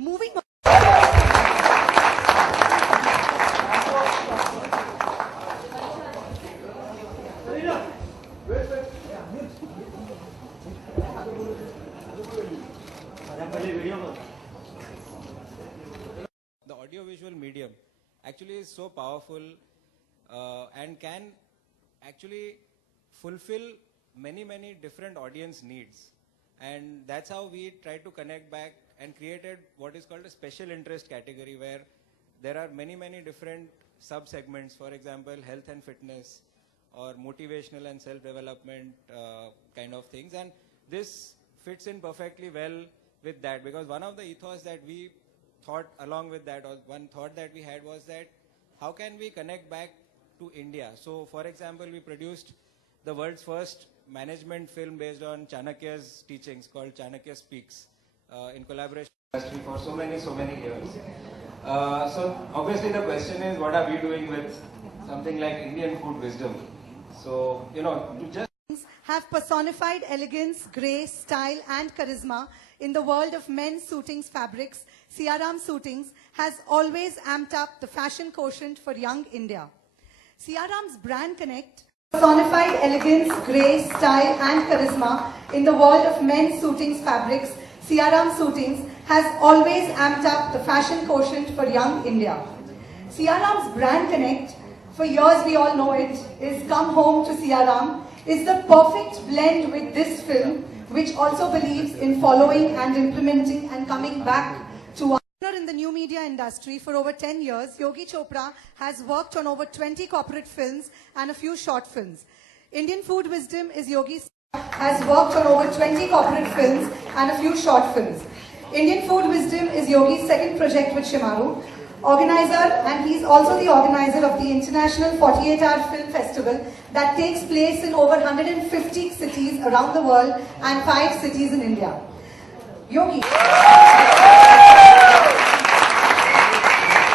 Moving on. The audiovisual medium actually is so powerful and can actually fulfill many different audience needs, and that's how we tried to connect back and created what is called a special interest category, where there are many different sub segments. For example, health and fitness, or motivational and self-development kind of things, and this fits in perfectly well with that, because one of the ethos that we thought along with that, or one thought that we had, was that how can we connect back to India. So for example, we produced the world's first management film based on Chanakya's teachings, called Chanakya Speaks, in collaboration with the industry for so many years. So obviously the question is, what are we doing with something like Indian food wisdom? So, to just have personified elegance, grace, style and charisma in the world of men's suitings fabrics. Siaram Suitings has always amped up the fashion quotient for young India. Siaram's brand connect personified elegance, grace, style and charisma in the world of men's suitings fabrics. Siaram Suitings has always amped up the fashion quotient for young India. Siaram's brand connect, for years we all know it, is Come Home to Siaram, is the perfect blend with this film, which also believes in following and implementing and coming back to our in the new media industry for over 10 years. Yogi Chopra has worked on over 20 corporate films and a few short films. Indian Food Wisdom is Yogi's has worked on over 20 corporate films and a few short films. Indian Food Wisdom is Yogi's second project with Shimaru. Organizer, and he's also the organizer of the International 48-Hour Film Festival that takes place in over 150 cities around the world and 5 cities in India. Yogi.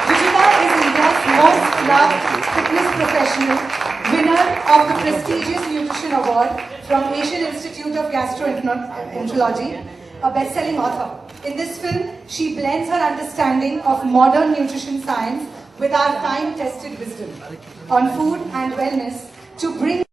Ruchita is India's most loved fitness professional, winner of the prestigious Nutrition Award from Asian Institute of Gastroenterology, a best-selling author. In this film, she blends her understanding of modern nutrition science with our time-tested wisdom on food and wellness to bring.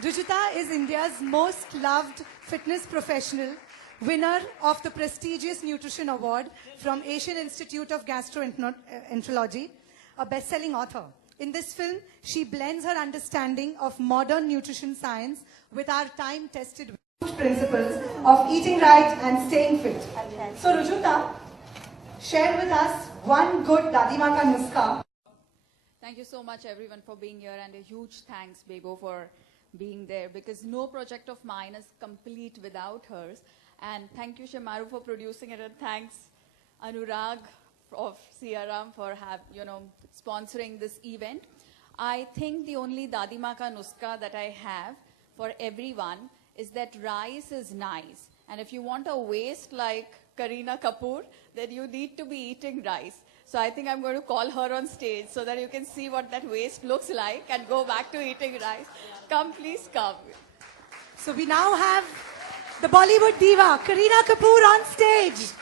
Ruchita is India's most loved fitness professional, winner of the prestigious Nutrition Award from Asian Institute of Gastroenterology, a best-selling author. In this film, she blends her understanding of modern nutrition science with our time-tested principles of eating right and staying fit. So Rujuta, share with us one good Dadima ka nuska. Thank you so much everyone for being here, and a huge thanks Bebo for being there, because no project of mine is complete without hers. And thank you Shimaru for producing it, and thanks Anurag of Siaram for sponsoring this event. I think the only Dadima ka nuska that I have for everyone is that rice is nice, and if you want a waist like Kareena Kapoor, then you need to be eating rice. So I think I'm going to call her on stage so that you can see what that waist looks like and go back to eating rice. Come, please come. So we now have the Bollywood diva Kareena Kapoor on stage.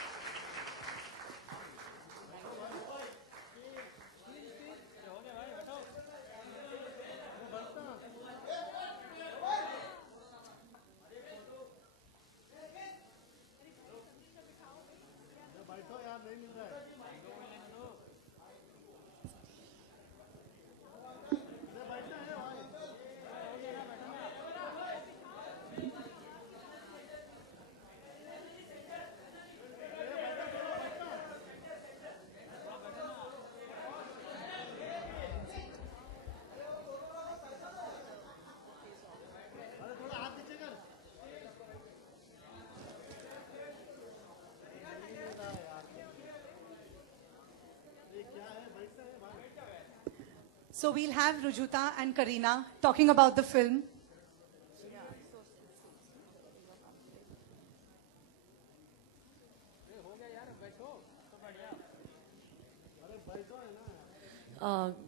So we'll have Rujuta and Kareena talking about the film.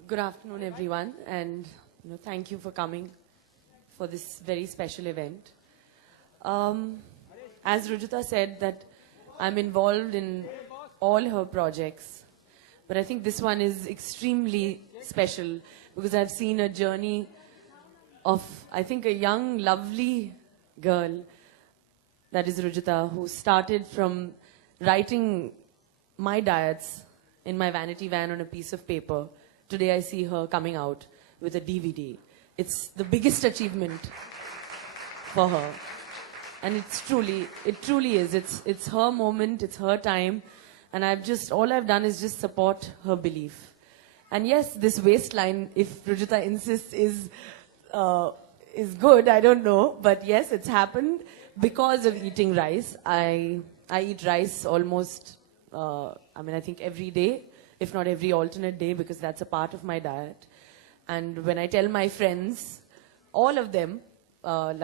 Good afternoon, everyone, and thank you for coming for this very special event. As Rujuta said, that I'm involved in all her projects. But I think this one is extremely special because I've seen a journey of, I think, a young, lovely girl, that is Rujita, who started from writing my diets in my vanity van on a piece of paper. Today I see her coming out with a DVD. It's the biggest achievement for her. And it truly is. It's her moment, it's her time. And all I've done is just support her belief. And yes, this waistline, if Rujita insists, is good, I don't know. But yes, it's happened because of eating rice. I eat rice almost, I think every day, if not every alternate day, because that's a part of my diet. And when I tell my friends, all of them, all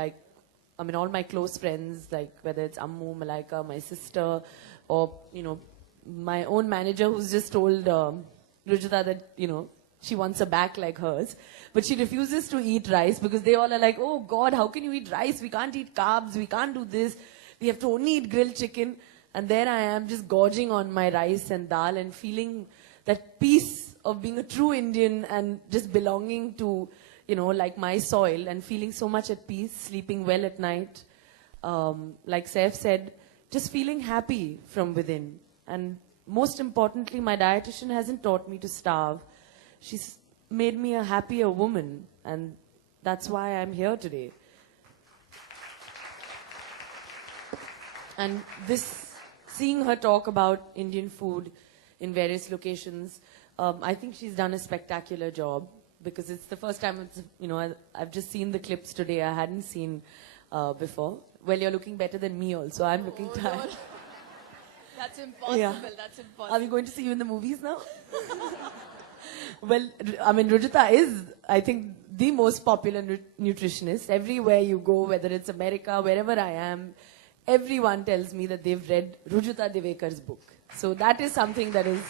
my close friends, like whether it's Ammu, Malaika, my sister, or, my own manager who's just told Rujita that, she wants a back like hers. But she refuses to eat rice because they all are like, oh God, how can you eat rice? We can't eat carbs. We can't do this. We have to only eat grilled chicken. And there I am just gorging on my rice and dal and feeling that peace of being a true Indian and just belonging to, like my soil and feeling so much at peace, sleeping well at night. Like Saif said, just feeling happy from within. And most importantly, my dietitian hasn't taught me to starve. She's made me a happier woman. And that's why I'm here today. And seeing her talk about Indian food in various locations, I think she's done a spectacular job because it's the first time, I've just seen the clips today I hadn't seen before. Well, you're looking better than me also. I'm looking tired. No. That's impossible. Yeah. That's impossible. Are we going to see you in the movies now? Well, Rujita is, I think, the most popular nutritionist. Everywhere you go, whether it's America, wherever I am, everyone tells me that they've read Rujita Divekar's book. So that is something that is...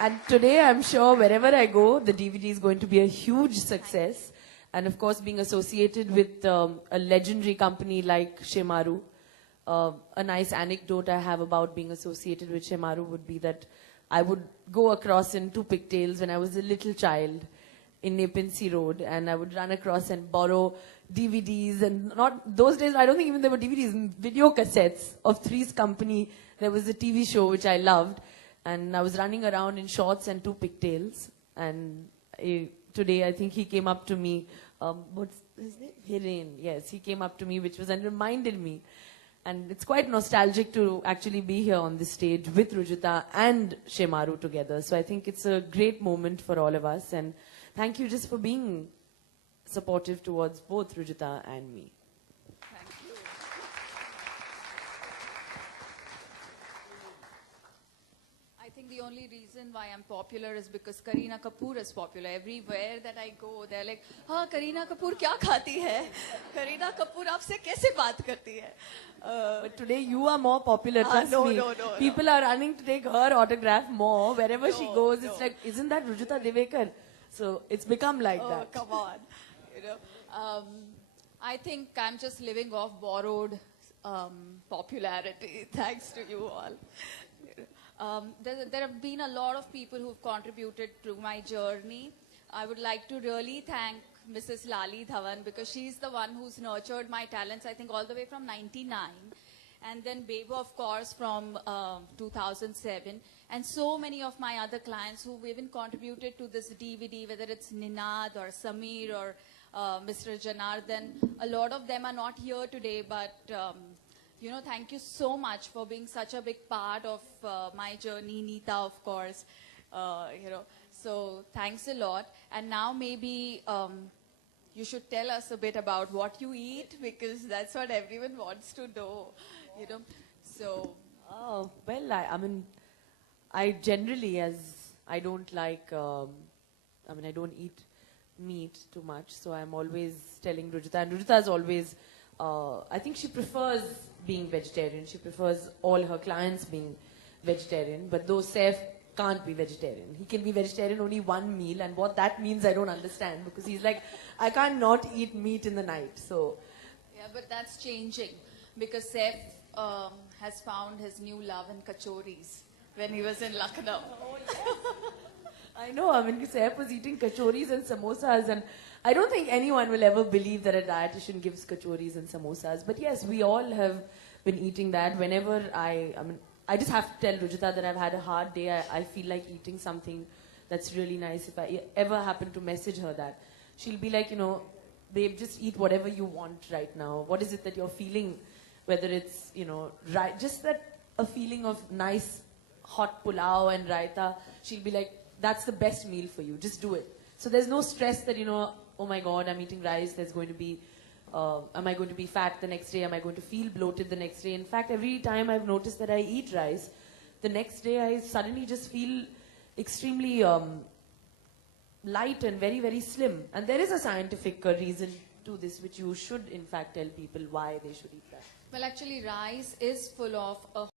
And today, I'm sure wherever I go, the DVD is going to be a huge success. And of course, being associated with a legendary company like Shemaru, a nice anecdote I have about being associated with Shemaru would be that I would go across in 2 pigtails when I was a little child in Nepinsi Road, and I would run across and borrow DVDs, and not those days, I don't think even there were DVDs, video cassettes of Three's Company. There was a TV show which I loved, and I was running around in shorts and 2 pigtails. And today, I think he came up to me, what's his name? Hiren, yes, he came up to me, and reminded me. And it's quite nostalgic to actually be here on this stage with Rujita and Shemaru together. So I think it's a great moment for all of us. And thank you just for being supportive towards both Rujita and me. Thank you. I think the only reason why I'm popular is because Kareena Kapoor is popular. Everywhere that I go, they're like, "हाँ, Kareena Kapoor क्या खाती है? Kareena Kapoor आपसे कैसे बात करती है?" But today you are more popular, trust me. No. People are running to take her autograph more. Wherever she goes, it's like, isn't that Rujita Divekar? So it's become like that. Come on. I think I'm just living off borrowed popularity, thanks to you all. There have been a lot of people who've contributed to my journey. I would like to really thank Mrs. Lali Dhawan because she's the one who's nurtured my talents, I think, all the way from 99. And then Bebo, of course, from 2007. And so many of my other clients who've even contributed to this DVD, whether it's Ninad or Samir or Mr. Janardhan. A lot of them are not here today, but thank you so much for being such a big part of my journey. Nita, of course, So thanks a lot. And now maybe you should tell us a bit about what you eat because that's what everyone wants to know. So. Oh well, I generally, as I don't like, I don't eat meat too much, so I'm always telling Rujita, and Rujita is always, I think she prefers being vegetarian. She prefers all her clients being vegetarian, but though Saif can't be vegetarian. He can be vegetarian only one meal, and what that means I don't understand because he's like, I can't not eat meat in the night, so. Yeah, but that's changing because Saif has found his new love in kachoris when he was in Lucknow. I know, I mean, Saif was eating kachoris and samosas, and I don't think anyone will ever believe that a dietitian gives kachoris and samosas. But yes, we all have been eating that. Whenever I mean, I just have to tell Rujita that I've had a hard day. I feel like eating something that's really nice. If I ever happen to message her that, she'll be like, babe, just eat whatever you want right now. What is it that you're feeling? Whether it's, right, just that a feeling of nice hot pulao and raita, she'll be like, that's the best meal for you. Just do it. So there's no stress that, oh my God, I'm eating rice. There's going to be, am I going to be fat the next day? Am I going to feel bloated the next day? In fact, every time I've noticed that I eat rice, the next day I suddenly just feel extremely light and very, very slim. And there is a scientific reason to this, which you should, in fact, tell people why they should eat that. Well, actually, rice is full of a